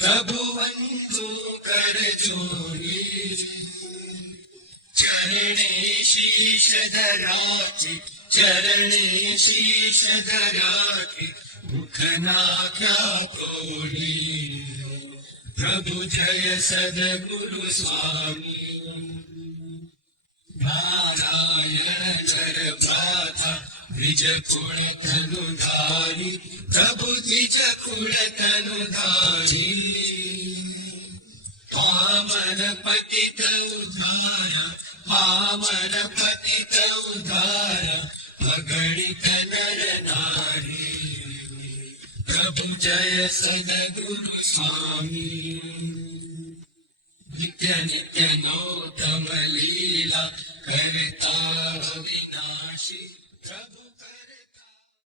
प्रभु बंधु कर जोड़ी चरणे शीश धराचे चरणे शीश धराचे मुख नाख्या कोडी प्रभु जय सद्गुरु ప్రభుతిచ కుడతనుధారి పామర పతిత ఉద్ధార పామర పతిత ఉద్ధార అగణిత నర నారి ప్రభు జయ సదగురు స్వామి నిత్య నిత్య నోతమ లీలా करता विनाशी प्रभु